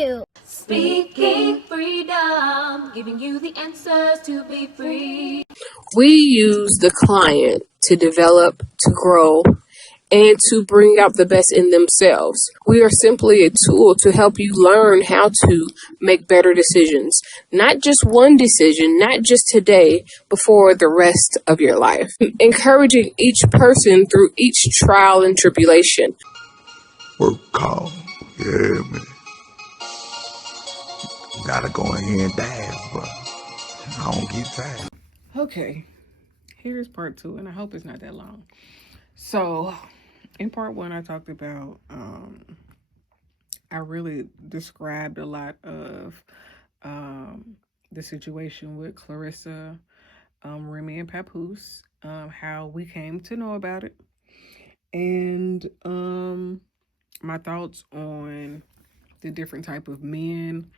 you. Speaking freedom, giving you the answers to be free. We use the client to develop, to grow, and to bring out the best in themselves. We are simply a tool to help you learn how to make better decisions. Not just one decision, not just today, but for the rest of your life. Encouraging each person through each trial and tribulation. Work call. Yeah, man. Gotta go in here and dance, but I don't get tired. Okay, here's part two, and I hope it's not that long. So, in part one, I talked about, I really described a lot of the situation with Clarissa, Remy, and Papoose, how we came to know about it, and my thoughts on the different type of men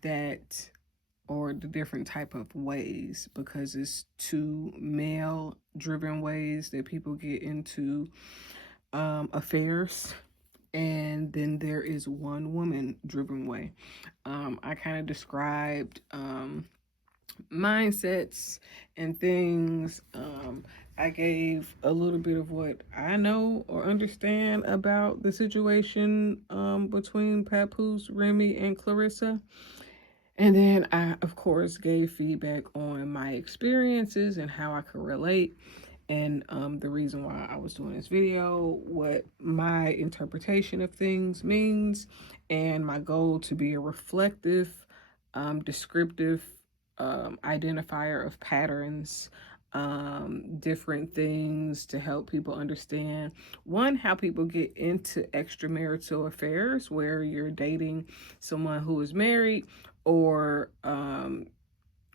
that or the different type of ways, because it's two male driven ways that people get into affairs, and then there is one woman driven way. I kind of described mindsets and things. I gave a little bit of what I know or understand about the situation between Papoose, Remy, and Clarissa. And then I, of course, gave feedback on my experiences and how I could relate, and the reason why I was doing this video, what my interpretation of things means, and my goal to be a reflective, descriptive identifier of patterns, different things to help people understand, one, how people get into extramarital affairs where you're dating someone who is married, or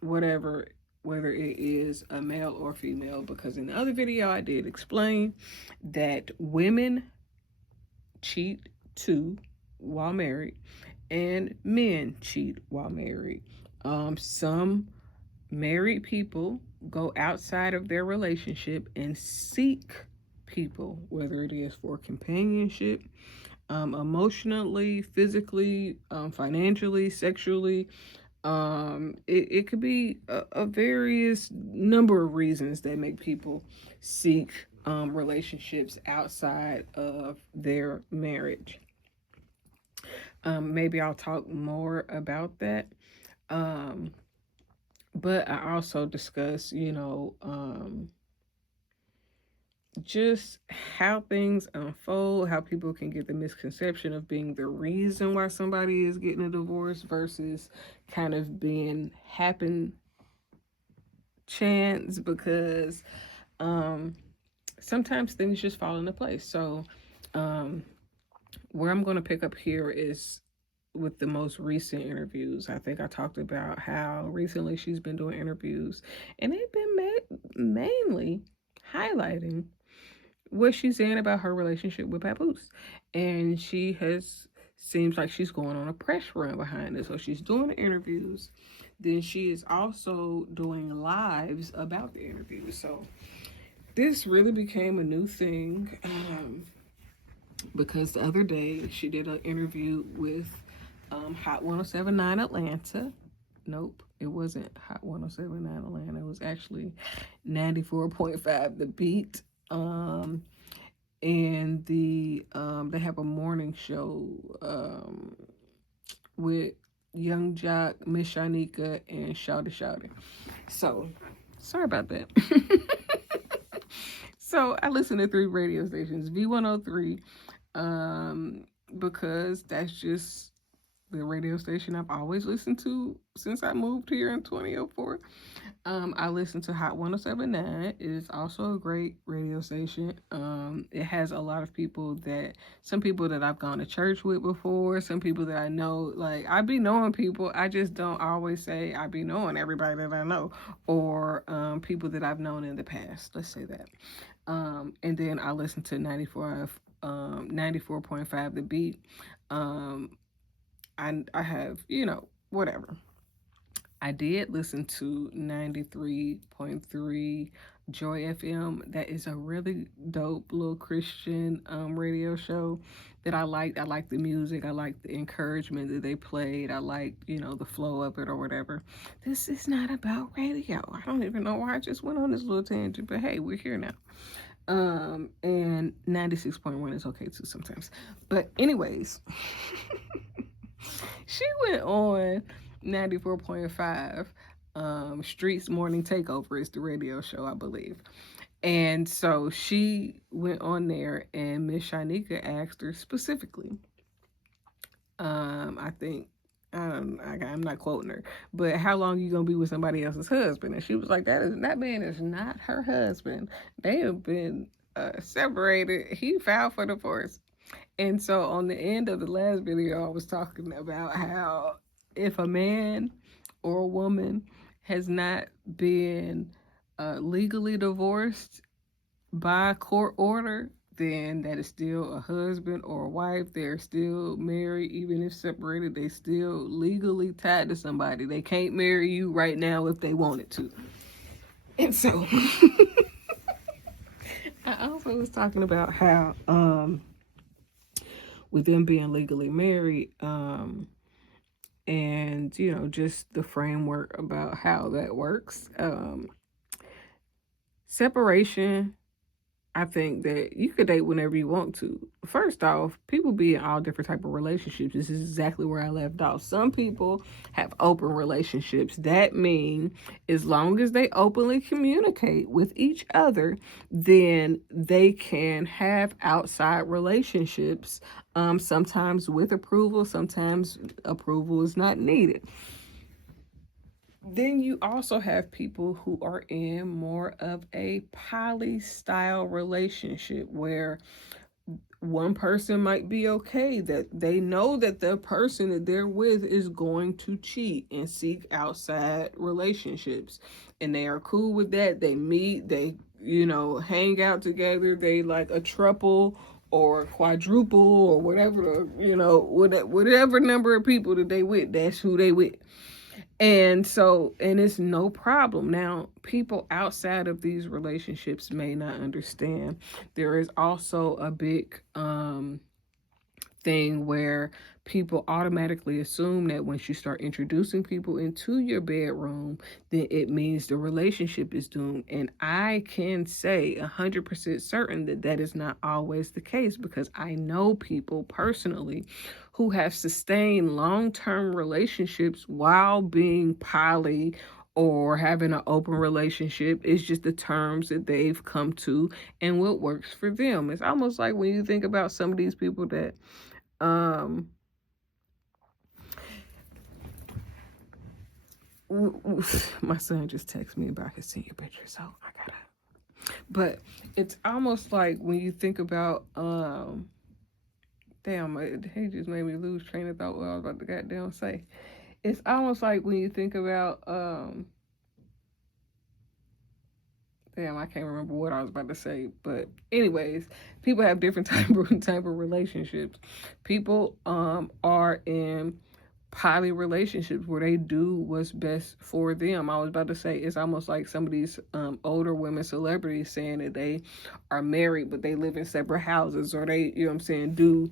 whatever, whether it is a male or female, because in the other video I did explain that women cheat too while married, and men cheat while married. Some married people go outside of their relationship and seek people, whether it is for companionship, emotionally, physically, financially, sexually. It could be a various number of reasons that make people seek relationships outside of their marriage. Maybe I'll talk more about that. But I also discuss, just how things unfold, how people can get the misconception of being the reason why somebody is getting a divorce versus kind of being happen chance, because sometimes things just fall into place. So where I'm going to pick up here is with the most recent interviews. I think I talked about how recently she's been doing interviews, and they've been mainly highlighting what she's saying about her relationship with Papoose. And she seems like she's going on a press run behind it. So she's doing the interviews, then she is also doing lives about the interviews. So this really became a new thing, because the other day she did an interview with Hot 107.9 Atlanta. Nope, it wasn't Hot 107.9 Atlanta. It was actually 94.5 The Beat. And they have a morning show with Young Jock, Miss Shanika, and Shawty. So sorry about that. So I listen to 3 radio stations, V103, because that's just the radio station I've always listened to since I moved here in 2004. I listen to Hot 107.9. It is also a great radio station. It has a lot of people some people that I've gone to church with before, some people that I know. Like, I be knowing people, I just don't always say I be knowing everybody that I know, or people that I've known in the past. Let's say that. And then I listen to 94.5 The Beat. I have, whatever. I did listen to 93.3 Joy FM. That is a really dope little Christian radio show that I liked. I liked the music. I liked the encouragement that they played. I liked, the flow of it or whatever. This is not about radio. I don't even know why I just went on this little tangent, but hey, we're here now. And 96.1 is okay too sometimes. But anyways, she went on 94.5. Streets Morning Takeover is the radio show, I believe. And so she went on there, and Miss Shanika asked her specifically. I think I'm not quoting her, but how long you gonna be with somebody else's husband? And she was like, that man is not her husband. They have been separated. He filed for divorce. And so on the end of the last video, I was talking about how if a man or a woman has not been legally divorced by court order, then that is still a husband or a wife. They're still married, even if separated. They still legally tied to somebody. They can't marry you right now if they wanted to. And so I also was talking about how with them being legally married, and just the framework about how that works. Separation, I think that you could date whenever you want to. First off, people be in all different type of relationships. This is exactly where I left off. Some people have open relationships. That mean as long as they openly communicate with each other, then they can have outside relationships. Sometimes with approval, sometimes approval is not needed. Then you also have people who are in more of a poly style relationship where one person might be okay, that they know that the person that they're with is going to cheat and seek outside relationships, and they are cool with that. They meet, they hang out together, they like a triple or quadruple or whatever, whatever number of people that they with, that's who they with. And it's no problem. Now, people outside of these relationships may not understand. There is also a big thing where people automatically assume that once you start introducing people into your bedroom, then it means the relationship is doomed. And I can say 100% certain that that is not always the case, because I know people personally who have sustained long-term relationships while being poly or having an open relationship. It's just the terms that they've come to and what works for them. It's almost like when you think about some of these people that my son just texted me about his senior picture, so I gotta. But it's almost like when you think about damn, he just made me lose train of thought what I was about to goddamn say. It's almost like when you think about damn, I can't remember what I was about to say. But anyways, people have different type of relationships. People are in poly relationships where they do what's best for them. I was about to say it's almost like some of these older women celebrities saying that they are married but they live in separate houses, or they, do,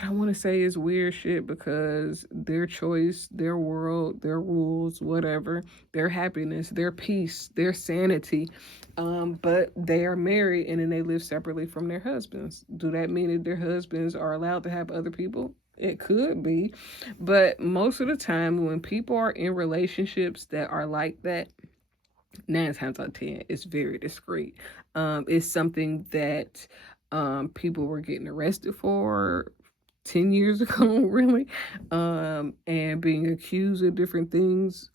I don't want to say it's weird shit, because their choice, their world, their rules, whatever, their happiness, their peace, their sanity. But they are married and then they live separately from their husbands. Do that mean that their husbands are allowed to have other people? It could be. But most of the time, when people are in relationships that are like that, 9 times out of 10, it's very discreet. It's something that people were getting arrested for 10 years ago, really, and being accused of different things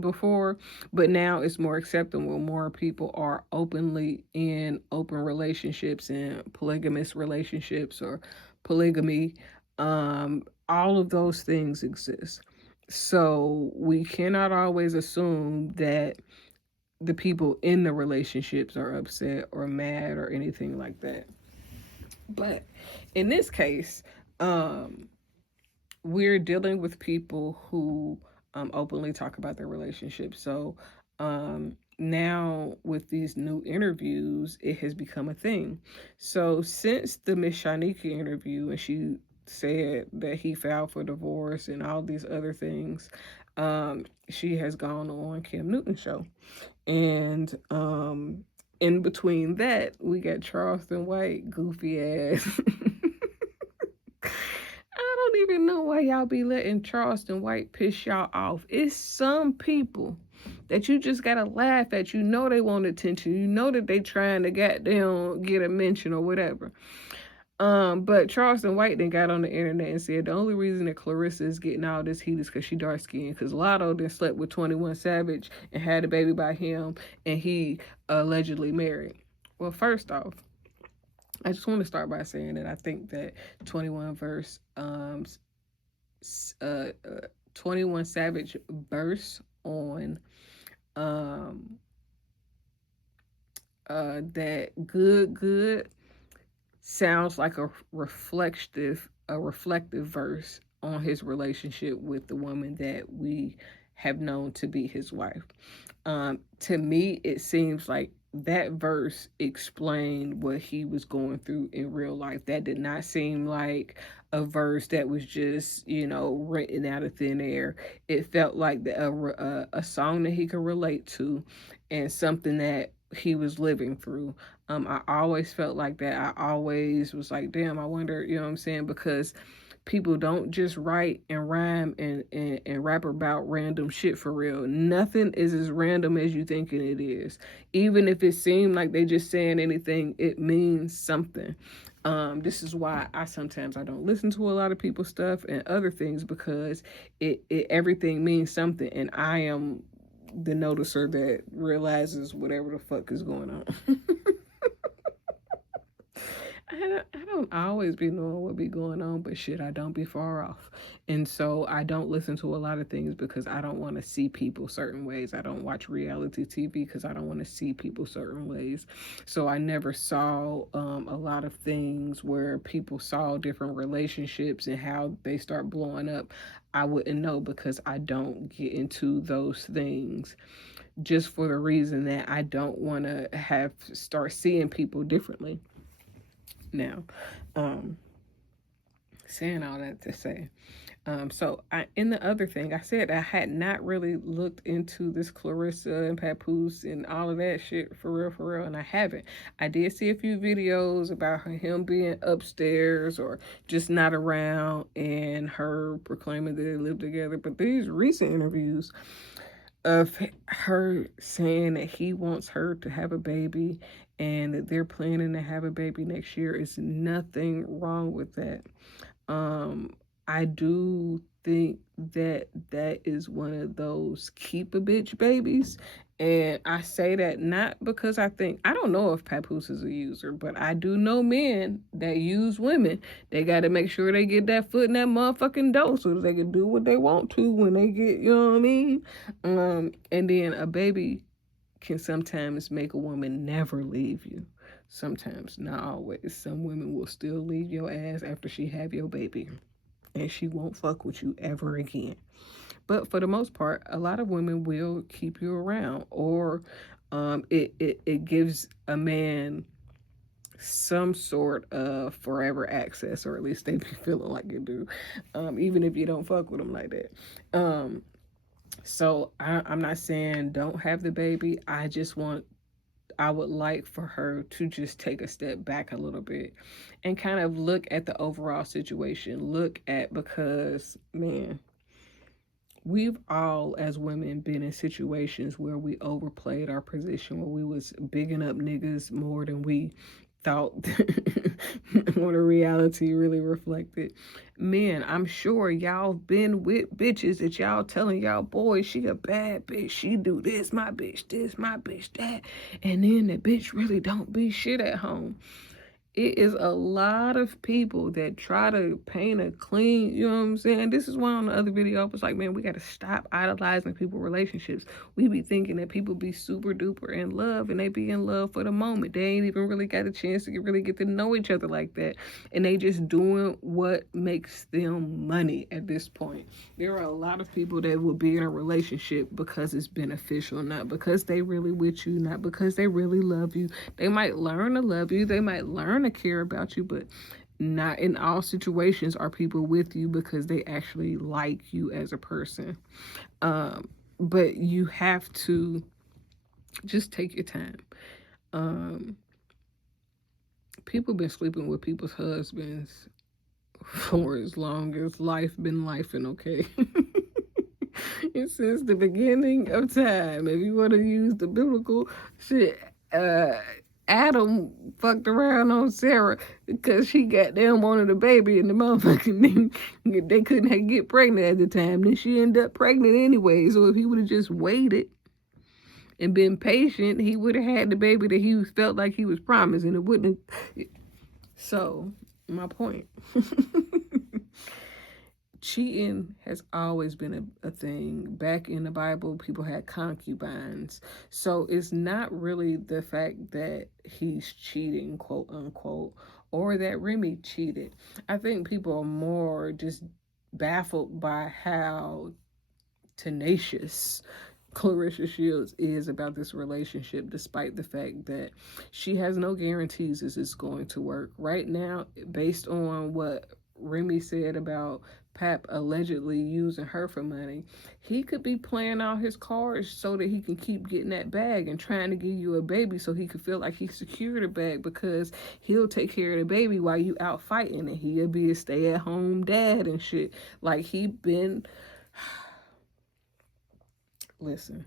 before, but now it's more acceptable. More people are openly in open relationships and polygamous relationships or polygamy. All of those things exist. So we cannot always assume that the people in the relationships are upset or mad or anything like that. But in this case, we're dealing with people who openly talk about their relationships. So now with these new interviews, it has become a thing. So since the Miss Shanika interview, and she said that he filed for divorce and all these other things, she has gone on Cam Newton's show. And in between that, we got Charleston White, goofy ass. I don't even know why y'all be letting Charleston White piss y'all off. It's some people that you just gotta laugh at. You know they want attention. You know that they trying to goddamn get a mention or whatever. But Charleston White then got on the internet and said the only reason that Clarissa is getting all this heat is because she dark skinned. Because Lotto then slept with 21 Savage and had a baby by him, and he allegedly married. Well, first off, I just want to start by saying that I think that 21 Savage verse on that good sounds like a reflective verse on his relationship with the woman that we have known to be his wife. To me, it seems like that verse explained what he was going through in real life. That did not seem like a verse that was just, written out of thin air. It felt like a song that he could relate to and something that he was living through. I always felt like that. I always was like, damn, I wonder, you know what I'm saying? Because people don't just write and rhyme and rap about random shit for real. Nothing is as random as you thinking it is. Even if it seemed like they just saying anything, it means something. This is why I don't listen to a lot of people's stuff and other things, because it everything means something, and I am the noticer that realizes whatever the fuck is going on. I don't always be knowing what be going on, but shit, I don't be far off. And so I don't listen to a lot of things because I don't want to see people certain ways. I don't watch reality TV because I don't want to see people certain ways. So I never saw a lot of things where people saw different relationships and how they start blowing up. I wouldn't know because I don't get into those things, just for the reason that I don't want to start seeing people differently. Now, saying all that to say, in the other thing, I said I had not really looked into this Clarissa and Papoose and all of that shit for real, and I haven't. I did see a few videos about him being upstairs or just not around, and her proclaiming that they live together. But these recent interviews of her saying that he wants her to have a baby and that they're planning to have a baby next year, is nothing wrong with that. I do think that is one of those keep a bitch babies. And I say that not because I don't know if Papoose is a user, but I do know men that use women. They got to make sure they get that foot in that motherfucking door so that they can do what they want to when they get, you know what I mean? And then a baby can sometimes make a woman never leave you. Sometimes, not always. Some women will still leave your ass after she have your baby, and she won't fuck with you ever again. But for the most part, a lot of women will keep you around, or it gives a man some sort of forever access, or at least they be feeling like it do, even if you don't fuck with them like that. So I'm not saying don't have the baby. I would like for her to just take a step back a little bit and kind of look at the overall situation. Because, man, we've all, as women, been in situations where we overplayed our position, where we was bigging up niggas more than we thought what a reality really reflected. Men, I'm sure y'all been with bitches that y'all telling y'all boys she a bad bitch, she do this, my bitch that, and then the bitch really don't be shit at home. it is a lot of people that try to paint a clean, you know what I'm saying? This is one on the other video. I was like, man, we got to stop idolizing people's relationships. We be thinking that people be super duper in love and they be in love for the moment. They ain't even really got a chance to really get to know each other like that. And they just doing what makes them money at this point. There are a lot of people that will be in a relationship because it's beneficial, not because they really with you, not because they really love you. They might learn to love you. They might learn to care about you, but not in all situations are people with you because they actually like you as a person. But you have to just take your time. People been sleeping with people's husbands for as long as life been lifing, okay? And since the beginning of time, if you want to use the biblical shit, Adam fucked around on Sarah because she got them wanted a baby and the motherfucking thing, they couldn't get pregnant at the time. Then she ended up pregnant anyway. So if he would have just waited and been patient, he would have had the baby that he felt like he was promised, and it wouldn't have. So, my point. Cheating has always been a thing. Back in the Bible, people had concubines. So it's not really the fact that he's cheating, quote unquote, or that Remy cheated. I think people are more just baffled by how tenacious Clarissa Sheilds is about this relationship, despite the fact that she has no guarantees this is going to work. Right now, based on what Remy said about Pap allegedly using her for money, he could be playing out his cards so that he can keep getting that bag and trying to give you a baby so he could feel like he secured a bag because he'll take care of the baby while you out fighting and he'll be a stay-at-home dad and shit. Like he been... Listen,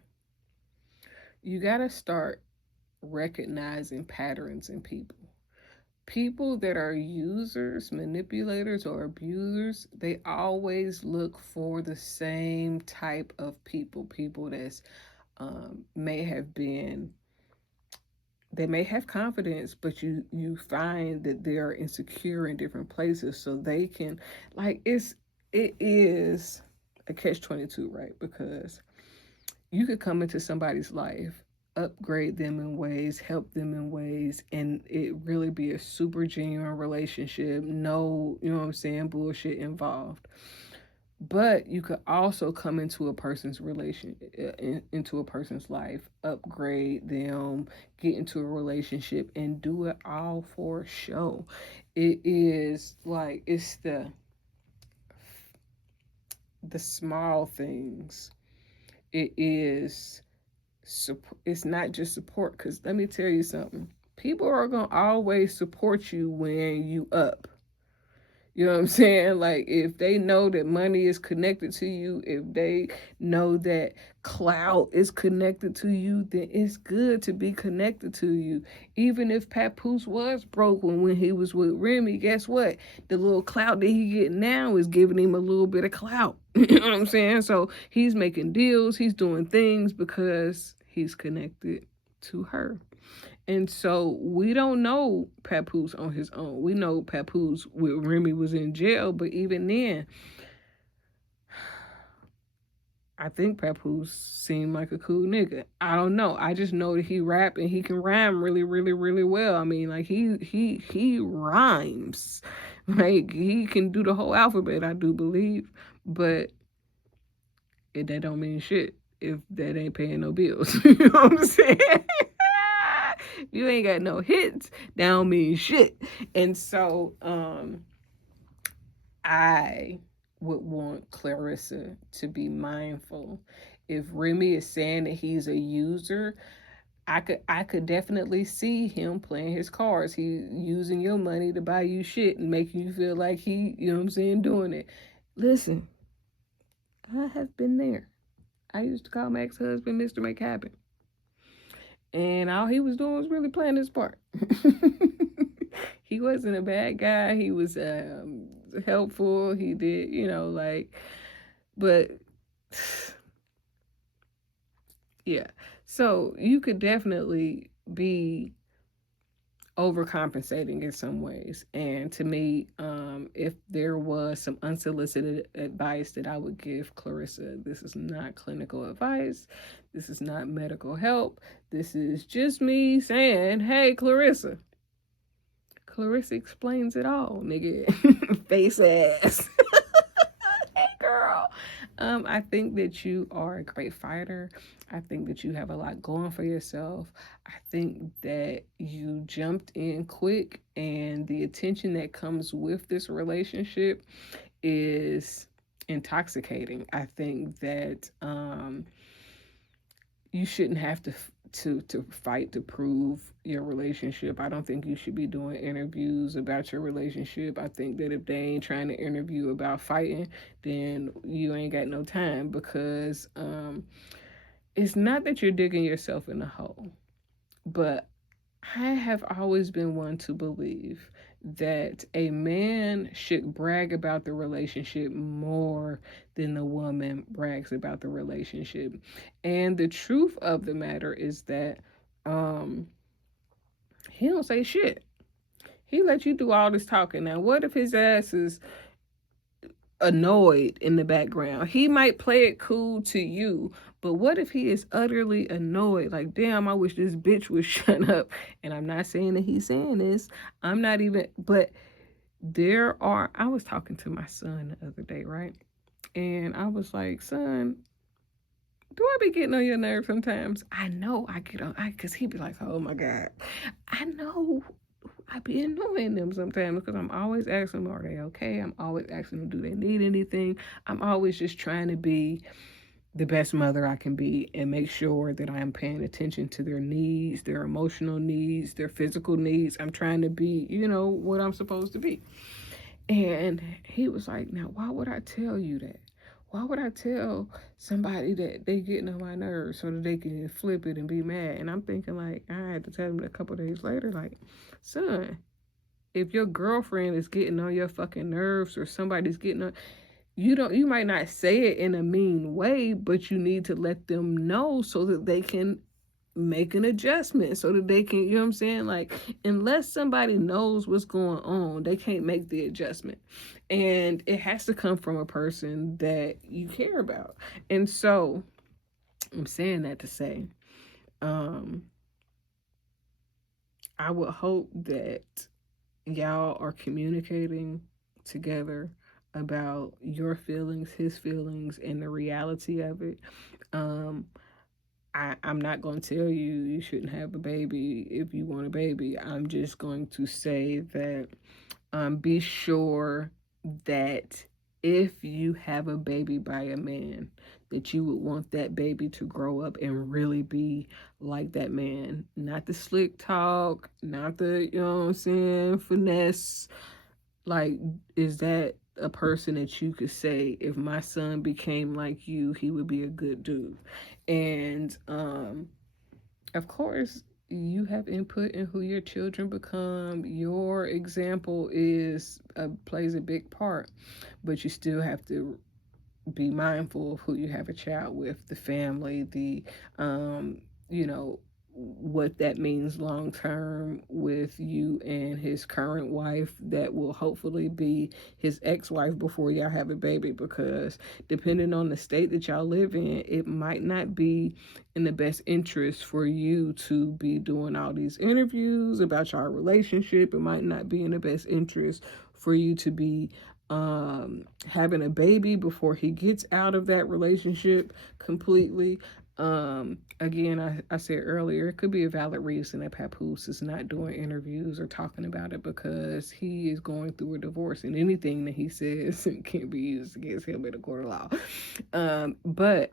you gotta start recognizing patterns in people. People that are users, manipulators, or abusers, they always look for the same type of people. People that's may have been, they may have confidence, but you find that they're insecure in different places, so they can, like, it is a catch-22, right? Because you could come into somebody's life, upgrade them in ways, help them in ways, and it really be a super genuine relationship. No, you know what I'm saying, bullshit involved. But you could also come into a person's into a person's life, upgrade them, get into a relationship, and do it all for show. It is like it's the small things. It is it's not just support, because let me tell you something, people are gonna always support you when you up. You know what I'm saying? Like, if they know that money is connected to you, if they know that clout is connected to you, then it's good to be connected to you. Even if Papoose was broke when he was with Remy, guess what? The little clout that he get now is giving him a little bit of clout. You know what I'm saying? So he's making deals, he's doing things because he's connected to her. And so we don't know Papoose on his own. We know Papoose with Remy was in jail, but even then, I think Papoose seemed like a cool nigga. I don't know. I just know that he rap and he can rhyme really, really, really well. I mean, like he rhymes. Like he can do the whole alphabet, I do believe. But that don't mean shit if that ain't paying no bills. You know what I'm saying? You ain't got no hits, that don't mean shit. And so I would want Clarissa to be mindful. If Remy is saying that he's a user, I could definitely see him playing his cards. He using your money to buy you shit and making you feel like he, you know what I'm saying, doing it. Listen, I have been there. I used to call my ex-husband Mr. McHappen. And all he was doing was really playing his part. He wasn't a bad guy. He was helpful. He did, you know, like, but yeah. So you could definitely be overcompensating in some ways. And to me, if there was some unsolicited advice that I would give Clarissa, this is not clinical advice. This is not medical help. This is just me saying, hey, Clarissa. Clarissa explains it all, nigga. Face ass. Hey, girl. I think that you are a great fighter. I think that you have a lot going for yourself. I think that you jumped in quick, and the attention that comes with this relationship is intoxicating. I think that you shouldn't have to fight to prove your relationship. I don't think you should be doing interviews about your relationship. I think that if they ain't trying to interview about fighting, then you ain't got no time, because it's not that you're digging yourself in a hole, but I have always been one to believe that a man should brag about the relationship more than the woman brags about the relationship. And the truth of the matter is that he don't say shit. He let you do all this talking. Now, what if his ass is annoyed in the background? He might play it cool to you, but what if he is utterly annoyed? Like, damn, I wish this bitch would shut up. And I'm not saying that he's saying this. I'm not even, but I was talking to my son the other day, right? And I was like, son, do I be getting on your nerves sometimes? I know I get on, because he be like, oh my God. I know I be annoying them sometimes, because I'm always asking them, are they okay? I'm always asking them, do they need anything? I'm always just trying to be the best mother I can be and make sure that I am paying attention to their needs, their emotional needs, their physical needs. I'm trying to be, what I'm supposed to be. And he was like, now, why would I tell you that? Why would I tell somebody that they getting on my nerves so that they can flip it and be mad? And I'm thinking, like, I had to tell him a couple days later, like, son, if your girlfriend is getting on your fucking nerves, or somebody's getting on, you might not say it in a mean way, but you need to let them know so that they can make an adjustment, so that they can, you know what I'm saying? Like, unless somebody knows what's going on, they can't make the adjustment. And it has to come from a person that you care about. And so I'm saying that to say, I would hope that y'all are communicating together about your feelings, his feelings, and the reality of it. I'm not going to tell you shouldn't have a baby if you want a baby. I'm just going to say that be sure that if you have a baby by a man, that you would want that baby to grow up and really be like that man. Not the slick talk, not the, you know what I'm saying, finesse. Like, is that a person that you could say, if my son became like you, he would be a good dude? And of course, you have input in who your children become. Your example plays a big part, but you still have to be mindful of who you have a child with, the family, the you know, what that means long term with you and his current wife, that will hopefully be his ex-wife before y'all have a baby, because depending on the state that y'all live in, it might not be in the best interest for you to be doing all these interviews about your relationship. It might not be in the best interest for you to be having a baby before he gets out of that relationship completely. Again, I said earlier, it could be a valid reason that Papoose is not doing interviews or talking about it, because he is going through a divorce, and anything that he says can be used against him in a court of law. But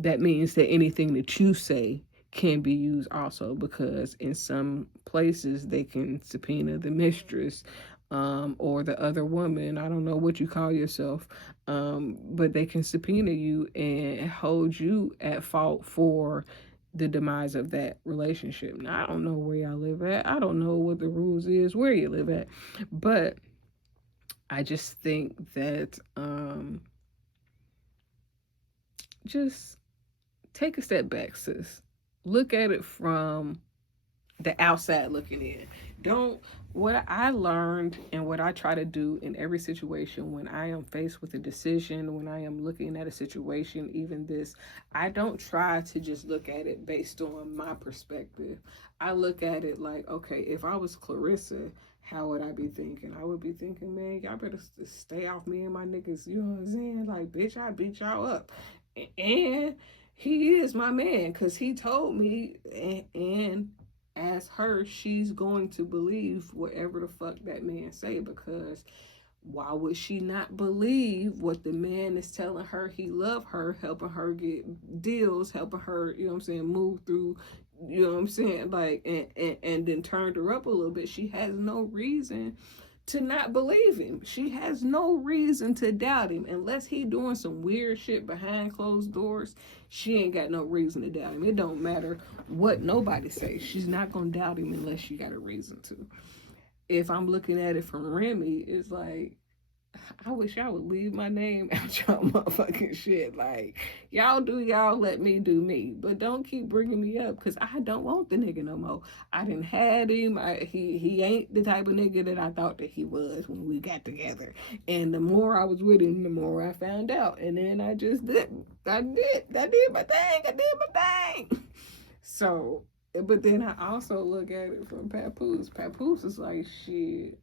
that means that anything that you say can be used also, because in some places they can subpoena the mistress, or the other woman. I don't know what you call yourself, but they can subpoena you and hold you at fault for the demise of that relationship. Now, I don't know where y'all live at. I don't know what the rules is where you live at, but I just think that just take a step back, sis. Look at it from the outside looking in. Don't What I learned and what I try to do in every situation when I am faced with a decision, when I am looking at a situation, even this, I don't try to just look at it based on my perspective. I look at it like, okay, if I was Clarissa, how would I be thinking? I would be thinking, man, y'all better stay off me and my niggas. You know what I'm saying? Like, bitch, I beat y'all up. And he is my man because he told me, and as her, she's going to believe whatever the fuck that man say, because why would she not believe what the man is telling her? He love her, helping her get deals, helping her, you know what I'm saying, move through, you know what I'm saying, like, and then turned her up a little bit. She has no reason to not believe him. She has no reason to doubt him unless he doing some weird shit behind closed doors. She ain't got no reason to doubt him. It don't matter what nobody says. She's not gonna doubt him unless she got a reason to. If I'm looking at it from Remy, it's like, I wish y'all would leave my name out y'all motherfucking shit. Like, y'all do y'all, let me do me. But don't keep bringing me up, because I don't want the nigga no more. I didn't had him. He ain't the type of nigga that I thought that he was when we got together. And the more I was with him, the more I found out. And then I just did my thing. I did my thing. So, but then I also look at it from Papoose. Papoose is like, shit.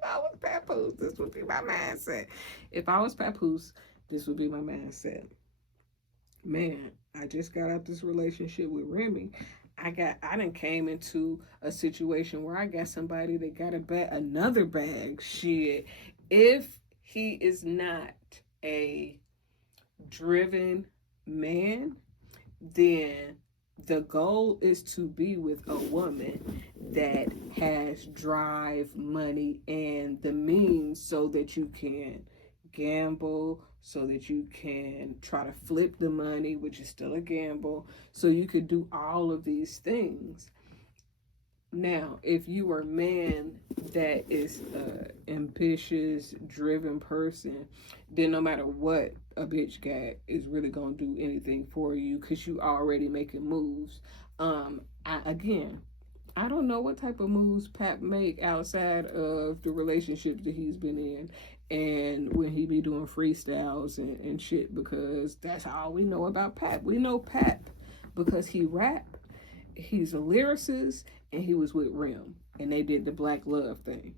If I was Papoose, this would be my mindset. If I was Papoose, this would be my mindset. Man, I just got out this relationship with Remy. I done came into a situation where I got somebody that got another bag. Shit. If he is not a driven man, then the goal is to be with a woman that has drive, money, and the means so that you can gamble, so that you can try to flip the money, which is still a gamble, so you could do all of these things. Now, if you are a man that is an ambitious, driven person, then no matter what a bitch got is really gonna do anything for you because you already making moves. I don't know what type of moves Pap make outside of the relationships that he's been in, and when he be doing freestyles and shit, because that's all we know about Pap. We know Pap because he rap, he's a lyricist, and he was with Rem, and they did the Black Love thing.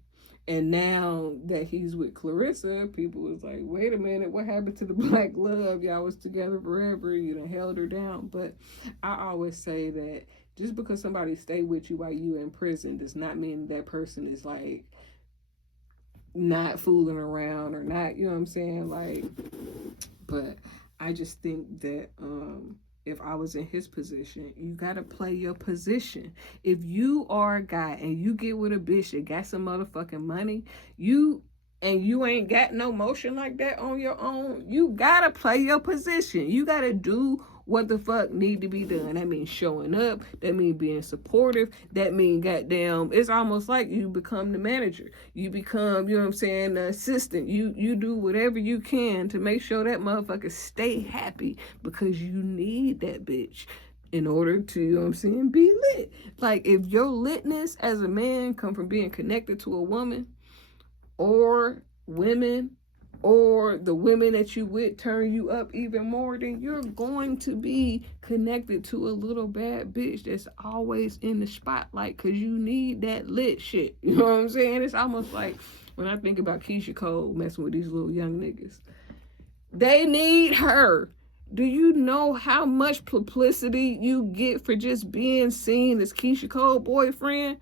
And now that he's with Clarissa, people was like, wait a minute, what happened to the Black Love? Y'all was together forever, you done held her down. But I always say that just because somebody stay with you while you in prison does not mean that person is like not fooling around or not, you know what I'm saying? Like, but I just think that if I was in his position, you gotta play your position. If you are a guy and you get with a bitch that got some motherfucking money, you ain't got no motion like that on your own, you gotta play your position. You gotta do what the fuck need to be done. That means showing up. That means being supportive. That means goddamn, it's almost like you become the manager. You become, you know what I'm saying, the assistant. You do whatever you can to make sure that motherfucker stay happy, because you need that bitch in order to, you know what I'm saying, be lit. Like, if your litness as a man come from being connected to a woman or women, or the women that you with turn you up even more, then you're going to be connected to a little bad bitch that's always in the spotlight, because you need that lit shit. You know what I'm saying? It's almost like when I think about Keisha Cole messing with these little young niggas. They need her. Do you know how much publicity you get for just being seen as Keisha Cole boyfriend?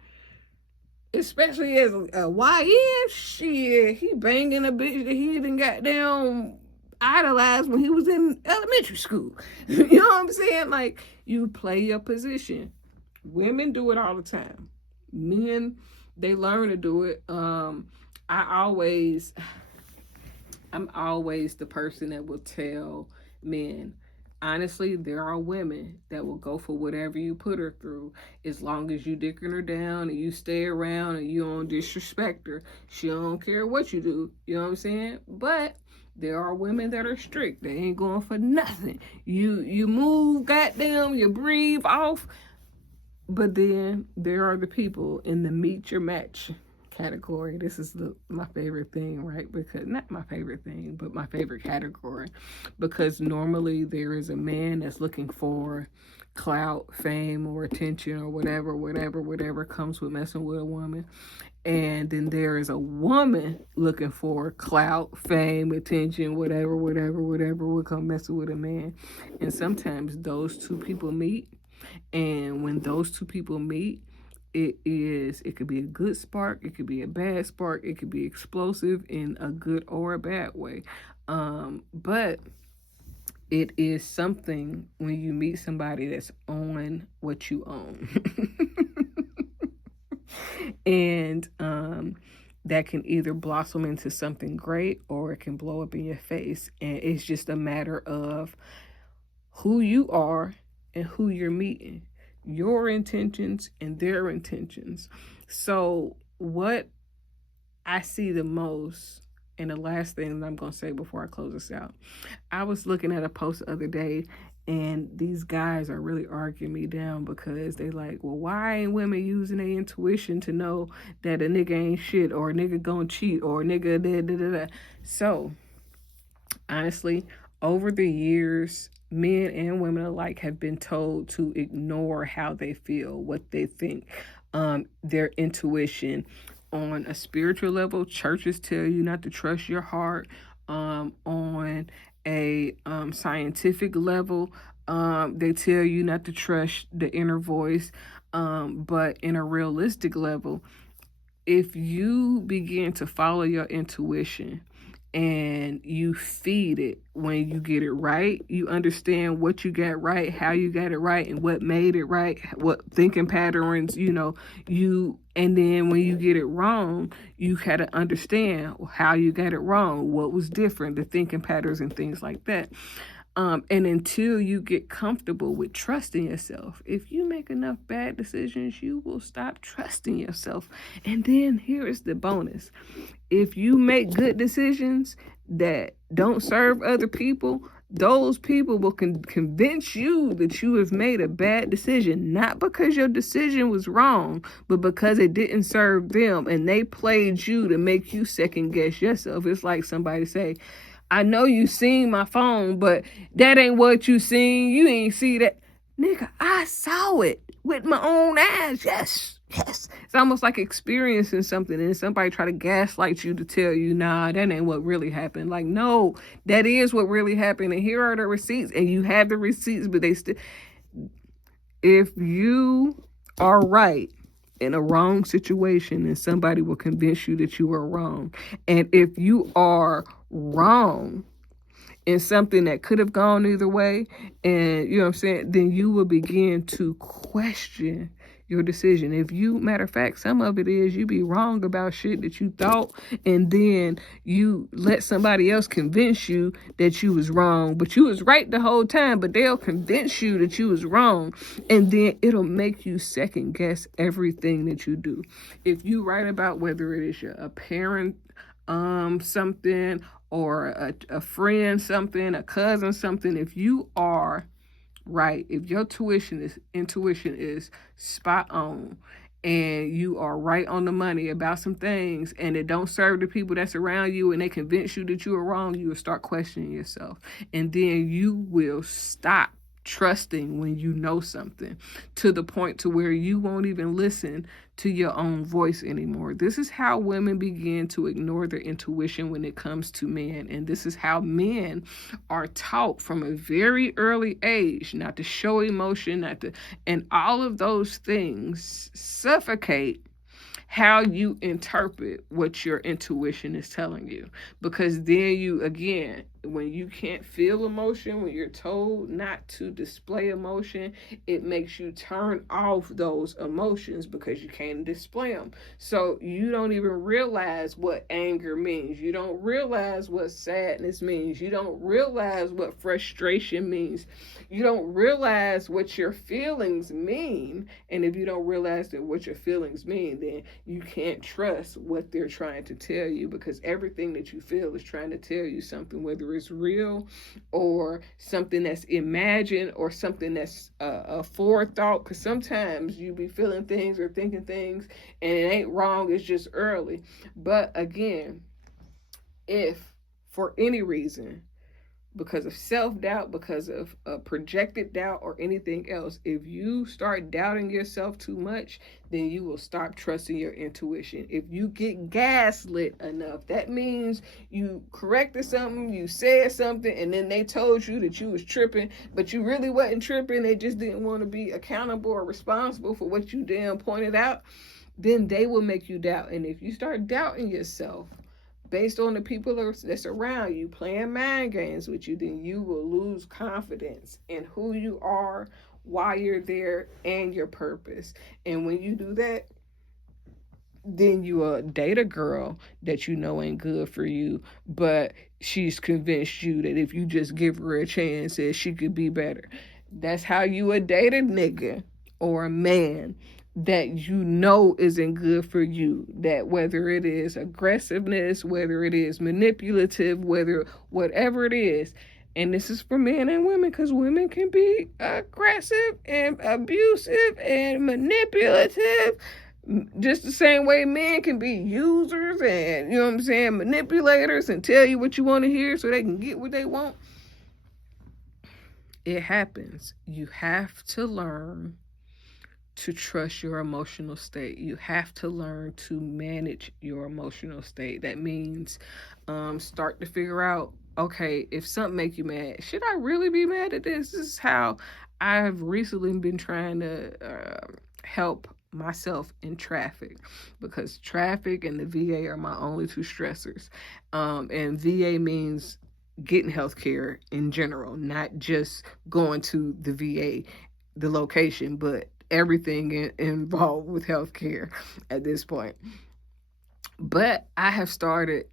Especially as a YN, shit, he banging a bitch that he done goddamn idolized when he was in elementary school. You know what I'm saying? Like, you play your position. Women do it all the time. Men, they learn to do it. I'm always the person that will tell men, honestly, there are women that will go for whatever you put her through, as long as you dicking her down and you stay around and you don't disrespect her. She don't care what you do, you know what I'm saying? But There are women that are strict. They ain't going for nothing. You move, goddamn, you breathe off. But then there are the people in the meet your match category. This is my favorite thing, right? Because not my favorite thing, but my favorite category. Because normally there is a man that's looking for clout, fame, or attention, or whatever comes with messing with a woman. And then there is a woman looking for clout, fame, attention, whatever will come messing with a man. And sometimes those two people meet, and when those two people meet, it could be a good spark, it could be a bad spark, it could be explosive in a good or a bad way. But it is something when you meet somebody that's on what you own. And that can either blossom into something great or it can blow up in your face. And it's just a matter of who you are and who you're meeting, your intentions and their intentions. So what I see the most, and the last thing that I'm going to say before I close this out, I was looking at a post the other day, and these guys are really arguing me down because they like, well, why ain't women using their intuition to know that a nigga ain't shit, or a nigga gonna cheat, or a nigga da. So honestly, over the years, men and women alike have been told to ignore how they feel, what they think, their intuition. On a spiritual level, churches tell you not to trust your heart. On a scientific level, they tell you not to trust the inner voice. But in a realistic level, if you begin to follow your intuition and you feed it when you get it right, you understand what you got right, how you got it right, and what made it right, what thinking patterns, and then when you get it wrong, you had to understand how you got it wrong, what was different, the thinking patterns and things like that. And until you get comfortable with trusting yourself, if you make enough bad decisions, you will stop trusting yourself. And then here is the bonus. If you make good decisions that don't serve other people, those people will convince you that you have made a bad decision, not because your decision was wrong, but because it didn't serve them, and they played you to make you second guess yourself. It's like somebody say, I know you seen my phone, but that ain't what you seen. You ain't see that. Nigga, I saw it with my own eyes. Yes. It's almost like experiencing something and somebody try to gaslight you to tell you, nah, that ain't what really happened. Like, no, that is what really happened. And here are the receipts. And you have the receipts, but they still... If you are right in a wrong situation, then somebody will convince you that you are wrong. And if you are wrong in something that could have gone either way, and you know what I'm saying, then you will begin to question your decision. If you, matter of fact, some of it is you be wrong about shit that you thought, and then you let somebody else convince you that you was wrong, but you was right the whole time, but they'll convince you that you was wrong, and then it'll make you second guess everything that you do. If you write about whether it is a parent something, or a friend something, a cousin something, if you are right, if your intuition is spot on, and you are right on the money about some things, and it don't serve the people that's around you, and they convince you that you are wrong, you will start questioning yourself, and then you will stop trusting when you know something, to the point to where you won't even listen to your own voice anymore. This is how women begin to ignore their intuition when it comes to men. And this is how men are taught from a very early age not to show emotion, and all of those things suffocate how you interpret what your intuition is telling you. Because then you, again, when you can't feel emotion, when you're told not to display emotion, it makes you turn off those emotions because you can't display them. So you don't even realize what anger means. You don't realize what sadness means. You don't realize what frustration means. You don't realize what your feelings mean. And if you don't realize that what your feelings mean, then you can't trust what they're trying to tell you, because everything that you feel is trying to tell you something, whether it's real or something that's imagined or something that's a forethought. Because sometimes you be feeling things or thinking things and it ain't wrong, it's just early. But again, if for any reason, because of self-doubt, because of projected doubt or anything else, if you start doubting yourself too much, then you will stop trusting your intuition. If you get gaslit enough, that means you corrected something, you said something, and then they told you that you was tripping, but you really wasn't tripping. They just didn't want to be accountable or responsible for what you damn pointed out. Then they will make you doubt. And if you start doubting yourself based on the people that's around you playing mind games with you, then you will lose confidence in who you are, why you're there, and your purpose. And when you do that, then you date a girl that you know ain't good for you, but she's convinced you that if you just give her a chance, that she could be better. That's how you would date a nigga or a man that you know isn't good for you. That whether it is aggressiveness, whether it is manipulative, whatever it is. And this is for men and women, because women can be aggressive and abusive and manipulative just the same way men can be users and, you know what I'm saying, manipulators and tell you what you want to hear so they can get what they want. It happens. You have to learn to trust your emotional state. You have to learn to manage your emotional state. That means start to figure out, okay, if something make you mad, should I really be mad at this? This is how I've recently been trying to help myself in traffic, because traffic and the VA are my only two stressors. And VA means getting health care in general, not just going to the VA, the location, but everything involved with healthcare at this point. But I have started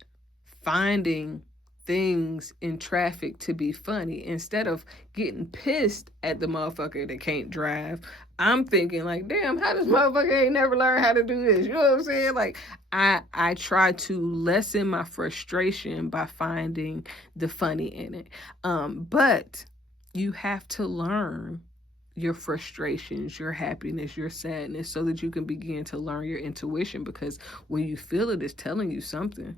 finding things in traffic to be funny. Instead of getting pissed at the motherfucker that can't drive, I'm thinking like, damn, how does motherfucker ain't never learn how to do this? You know what I'm saying? Like, I try to lessen my frustration by finding the funny in it. But you have to learn your frustrations, your happiness, your sadness, so that you can begin to learn your intuition. Because when you feel it, it's telling you something.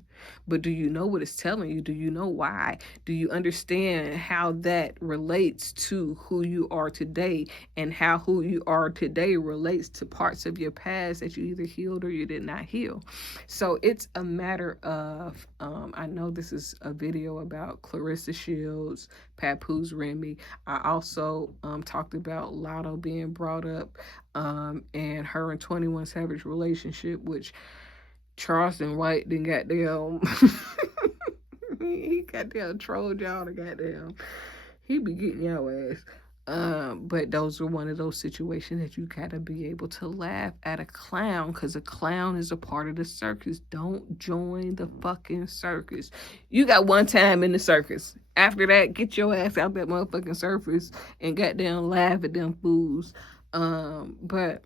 But do you know what it's telling you? Do you know why? Do you understand how that relates to who you are today, and how who you are today relates to parts of your past that you either healed or you did not heal? So it's a matter of, I know this is a video about Clarissa Sheilds, Papoose Remy. I also talked about Lotto being brought up, and her and 21 Savage relationship, which Charleston White then goddamn he goddamn trolled y'all to goddamn. He be getting your ass. But those are one of those situations that you gotta be able to laugh at a clown, because a clown is a part of the circus. Don't join the fucking circus. You got one time in the circus. After that, get your ass out that motherfucking circus and goddamn laugh at them fools. But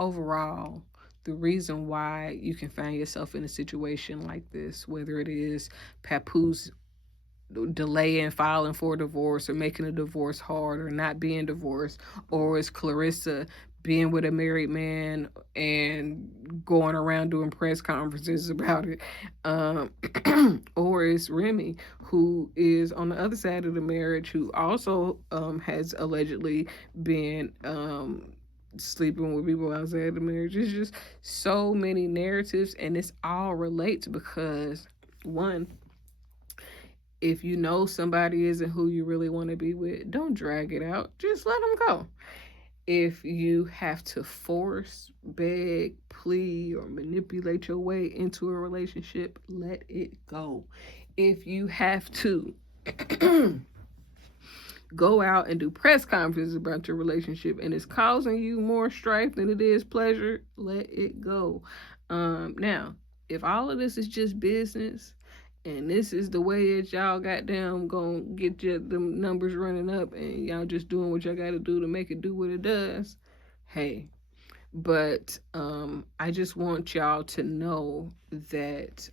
overall, the reason why you can find yourself in a situation like this, whether it is Papoose delaying filing for divorce or making a divorce hard or not being divorced, or is Clarissa being with a married man and going around doing press conferences about it, or is Remy, who is on the other side of the marriage, who also has allegedly been sleeping with people outside the marriage. It's just so many narratives, and this all relates because, one, if you know somebody isn't who you really want to be with, don't drag it out. Just let them go. If you have to force, beg, plead, or manipulate your way into a relationship, let it go. If you have to go out and do press conferences about your relationship and it's causing you more strife than it is pleasure, let it go. Now, if all of this is just business and this is the way that y'all goddamn gonna get your the numbers running up and y'all just doing what y'all gotta do to make it do what it does, hey. But I just want y'all to know that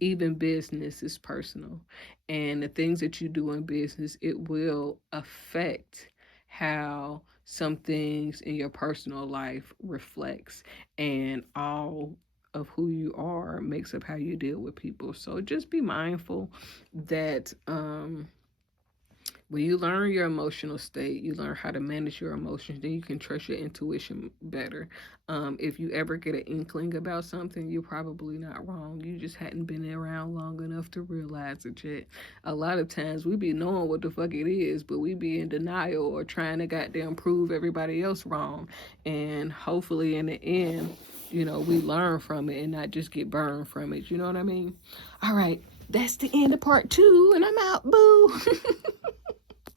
even business is personal, and the things that you do in business, it will affect how some things in your personal life reflects, and all of who you are makes up how you deal with people. So just be mindful that when you learn your emotional state, you learn how to manage your emotions, then you can trust your intuition better. If you ever get an inkling about something, you're probably not wrong. You just hadn't been around long enough to realize it yet. A lot of times we be knowing what the fuck it is, but we be in denial or trying to goddamn prove everybody else wrong. And hopefully in the end, we learn from it and not just get burned from it. You know what I mean? All right, that's the end of part 2, and I'm out. Boo.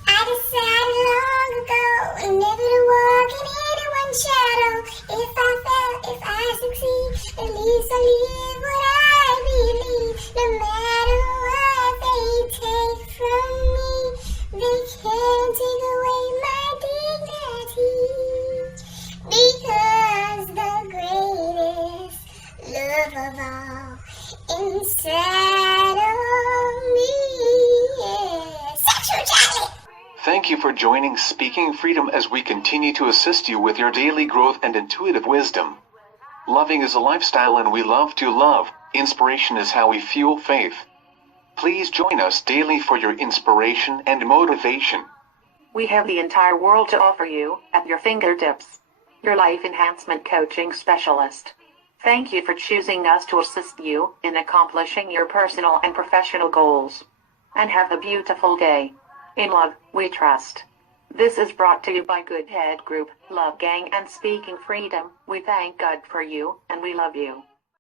I decided long ago never to walk in anyone's shadow. If I fail, if I succeed, at least I live what I believe. No matter what they take from me, they can't take away my dignity. Because the greatest love of all inside of me is sexuality. Thank you for joining Speaking Freedom as we continue to assist you with your daily growth and intuitive wisdom. Loving is a lifestyle and we love to love. Inspiration is how we fuel faith. Please join us daily for your inspiration and motivation. We have the entire world to offer you at your fingertips. Your life enhancement coaching specialist. Thank you for choosing us to assist you in accomplishing your personal and professional goals. And have a beautiful day. In love, we trust. This is brought to you by Good Head Group, Love Gang, and Speaking Freedom. We thank God for you, and we love you.